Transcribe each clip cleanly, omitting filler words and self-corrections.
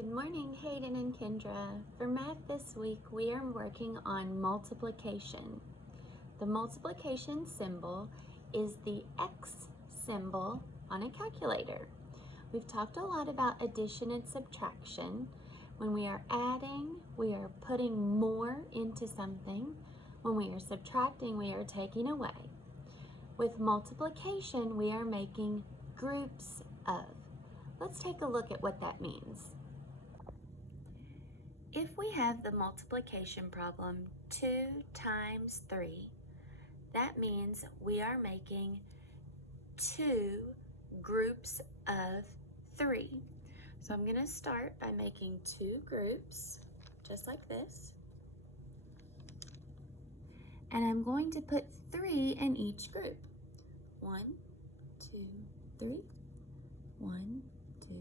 Good morning, Hayden and Kendra. For math this week, we are working on multiplication. The multiplication symbol is the X symbol on a calculator. We've talked a lot about addition and subtraction. When we are adding, we are putting more into something. When we are subtracting, we are taking away. With multiplication, we are making groups of. Let's take a look at what that means. If we have the multiplication problem 2 times 3, that means we are making 2 groups of 3. So I'm going to start by making 2 groups, just like this. And I'm going to put 3 in each group. 1, 2, 3. 1, 2,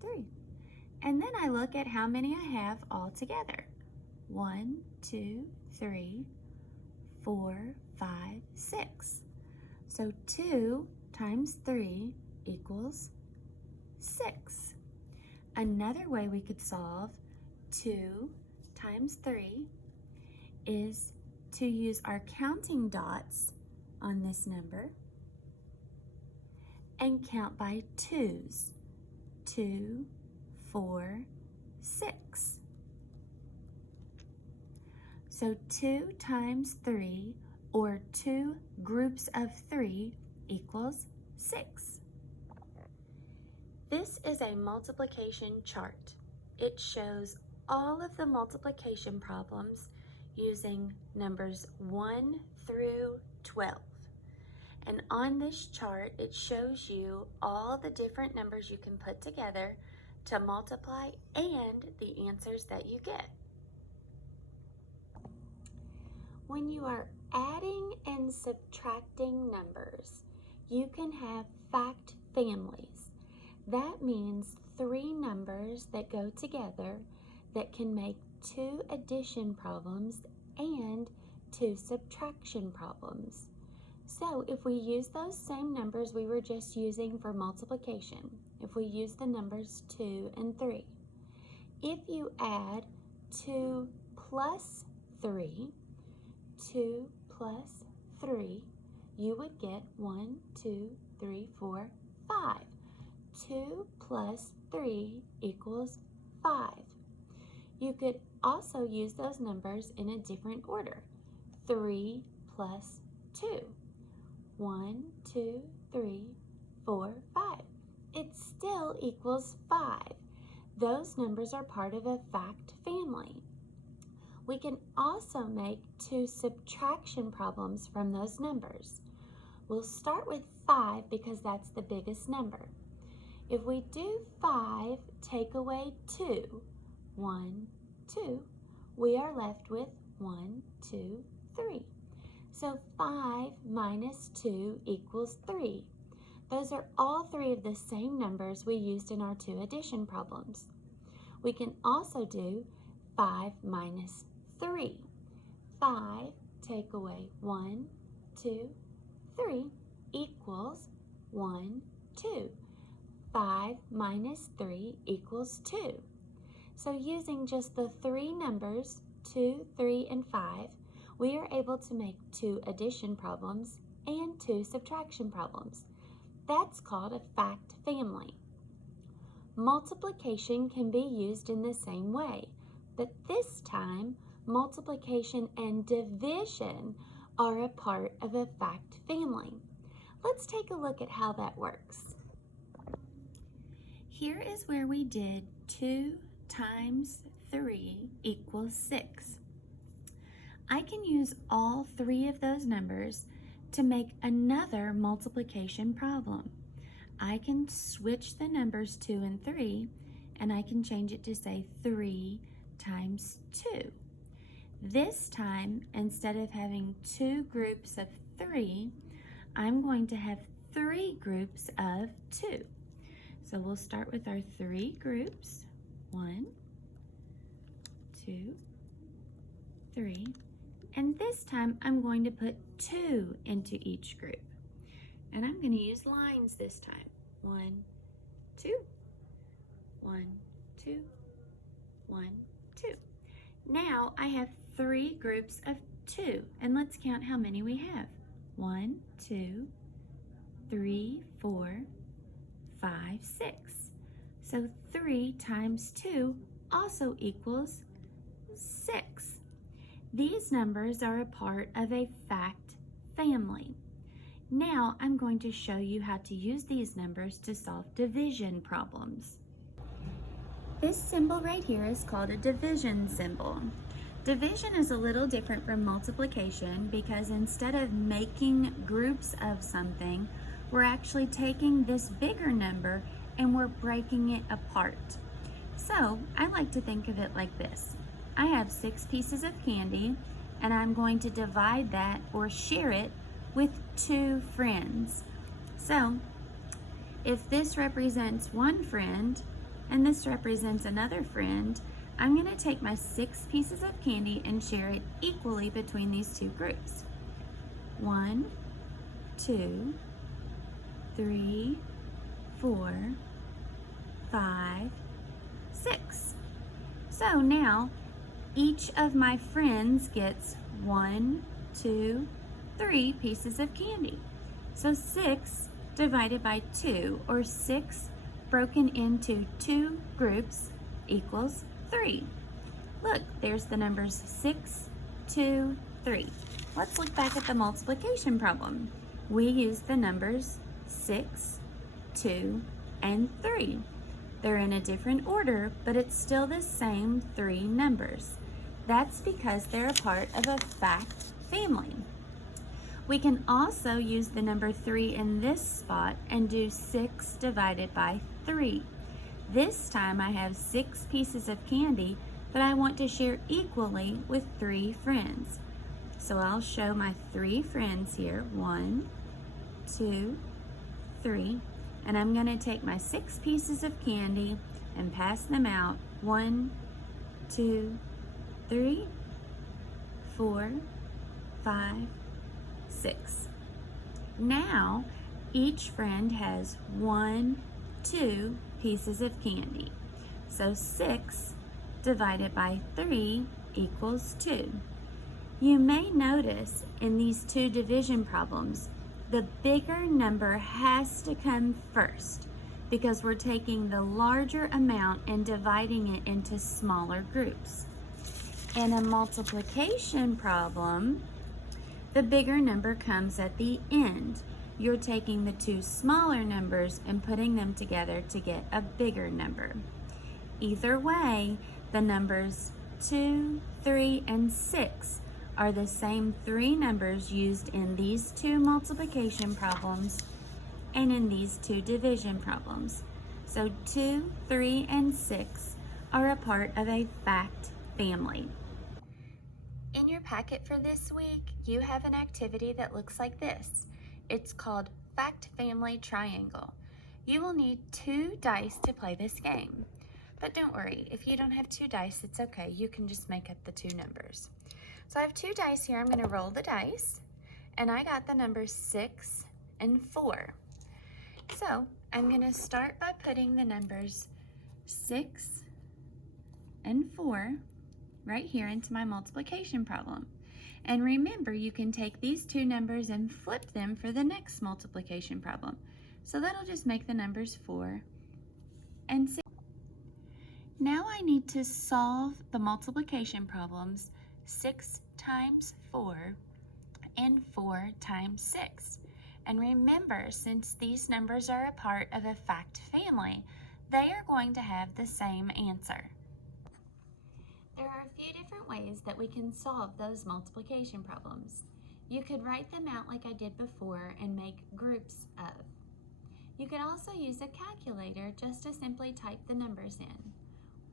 3. And then I look at how many I have all together. 1, 2, 3, 4, 5, 6. So 2 times 3 equals 6. Another way we could solve 2 times 3 is to use our counting dots on this number and count by 2's. 2, 4, 6. So 2 times 3, or 2 groups of 3, equals 6. This is a multiplication chart. It shows all of the multiplication problems using numbers 1 through 12. And on this chart, it shows you all the different numbers you can put together to multiply and the answers that you get. When you are adding and subtracting numbers, you can have fact families. That means 3 numbers that go together that can make 2 addition problems and 2 subtraction problems. So if we use those same numbers we were just using for multiplication, if we use the numbers 2 and 3, if you add 2 plus 3, 2 plus 3, you would get 1, 2, 3, 4, 5. 2 plus 3 equals 5. You could also use those numbers in a different order. 3 plus 2. 1, 2, 3, 4, 5. It still equals 5. Those numbers are part of a fact family. We can also make 2 subtraction problems from those numbers. We'll start with 5 because that's the biggest number. If we do 5 take away 2, 1, 2, we are left with 1, 2, 3. So 5 minus 2 equals 3. Those are all 3 of the same numbers we used in our 2 addition problems. We can also do 5 minus 3. 5 take away 1, 2, 3 equals 1, 2. 5 minus 3 equals 2. So using just the 3 numbers, 2, 3, and 5, we are able to make 2 addition problems and 2 subtraction problems. That's called a fact family. Multiplication can be used in the same way, but this time multiplication and division are a part of a fact family. Let's take a look at how that works. Here is where we did 2 times 3 equals 6. I can use all 3 of those numbers to make another multiplication problem. I can switch the numbers 2 and 3, and I can change it to say 3 times 2. This time, instead of having 2 groups of 3, I'm going to have 3 groups of 2. So we'll start with our 3 groups. 1, 2, 3. And this time I'm going to put 2 into each group. And I'm going to use lines this time. 1, 2, 1, 2, 1, 2. Now I have 3 groups of 2, and let's count how many we have. 1, 2, 3, 4, 5, 6. So 3 times 2 also equals 6. These numbers are a part of a fact family. Now I'm going to show you how to use these numbers to solve division problems. This symbol right here is called a division symbol. Division is a little different from multiplication because instead of making groups of something, we're actually taking this bigger number and we're breaking it apart. So I like to think of it like this. I have 6 pieces of candy and I'm going to divide that or share it with 2 friends. So if this represents one friend and this represents another friend, I'm going to take my 6 pieces of candy and share it equally between these 2 groups. 1, 2, 3, 4, 5, 6. So now each of my friends gets 1, 2, 3 pieces of candy. So 6 divided by 2, or 6 broken into 2 groups, equals 3. Look, there's the numbers 6, 2, 3. Let's look back at the multiplication problem. We used the numbers 6, 2, and 3. They're in a different order, but it's still the same 3 numbers. That's because they're a part of a fact family. We can also use the number 3 in this spot and do 6 divided by 3. This time I have 6 pieces of candy that I want to share equally with 3 friends. So I'll show my 3 friends here, 1, 2, 3, and I'm going to take my 6 pieces of candy and pass them out. 1, 2, 3, 4, 5, 6. Now each friend has 1, 2 pieces of candy. So 6 divided by 3 equals 2. You may notice in these 2 division problems, the bigger number has to come first because we're taking the larger amount and dividing it into smaller groups. In a multiplication problem, the bigger number comes at the end. You're taking the 2 smaller numbers and putting them together to get a bigger number. Either way, the numbers 2, 3, and 6 are the same 3 numbers used in these 2 multiplication problems and in these 2 division problems. So 2, 3, and 6 are a part of a fact family. In your packet for this week, you have an activity that looks like this. It's called Fact Family Triangle. You will need 2 dice to play this game. But don't worry, if you don't have 2 dice, it's okay. You can just make up the 2 numbers. So I have 2 dice here. I'm going to roll the dice, and I got the numbers 6 and 4. So I'm going to start by putting the numbers 6 and 4 right here into my multiplication problem. And remember, you can take these 2 numbers and flip them for the next multiplication problem. So that'll just make the numbers 4 and 6. Now I need to solve the multiplication problems 6 times 4 and 4 times 6. And remember, since these numbers are a part of a fact family, they are going to have the same answer. There are a few different ways that we can solve those multiplication problems. You could write them out like I did before and make groups of. You could also use a calculator just to simply type the numbers in.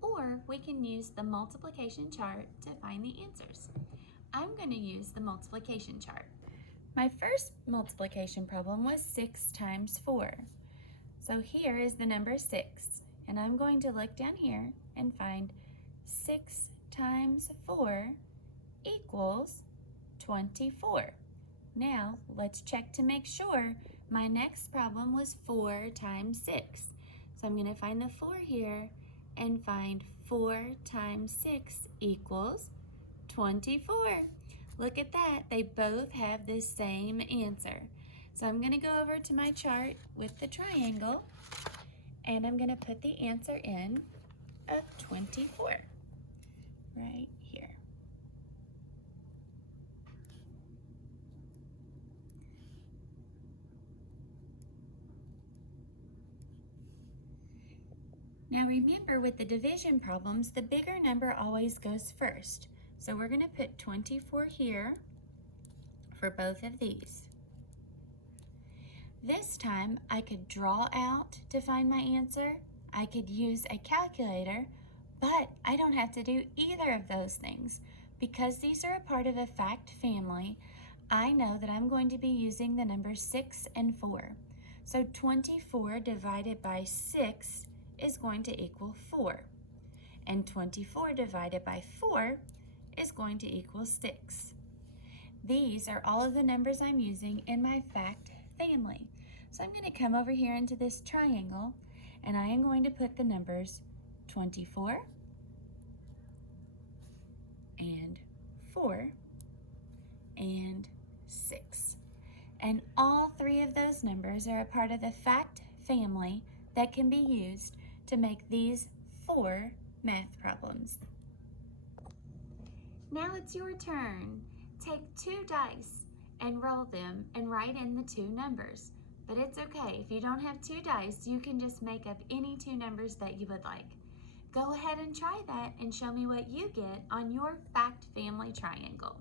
Or we can use the multiplication chart to find the answers. I'm going to use the multiplication chart. My first multiplication problem was 6 times 4. So here is the number 6, and I'm going to look down here and find 6 times 4 equals 24. Now let's check to make sure. My next problem was 4 times 6. So I'm going to find the 4 here and find 4 times 6 equals 24. Look at that. They both have the same answer. So I'm going to go over to my chart with the triangle, and I'm going to put the answer in of 24 right here. Now remember, with the division problems, the bigger number always goes first. So we're going to put 24 here for both of these. This time I could draw out to find my answer. I could use a calculator, but I don't have to do either of those things. Because these are a part of a fact family, I know that I'm going to be using the numbers 6 and 4. So 24 divided by 6 is going to equal 4. And 24 divided by 4 is going to equal 6. These are all of the numbers I'm using in my fact family. So I'm going to come over here into this triangle, and I am going to put the numbers 24 and 4 and 6. And all three of those numbers are a part of the fact family that can be used to make these 4 math problems. Now it's your turn. Take 2 dice and roll them and write in the 2 numbers. But it's okay. If you don't have 2 dice, you can just make up any 2 numbers that you would like. Go ahead and try that and show me what you get on your fact family triangle.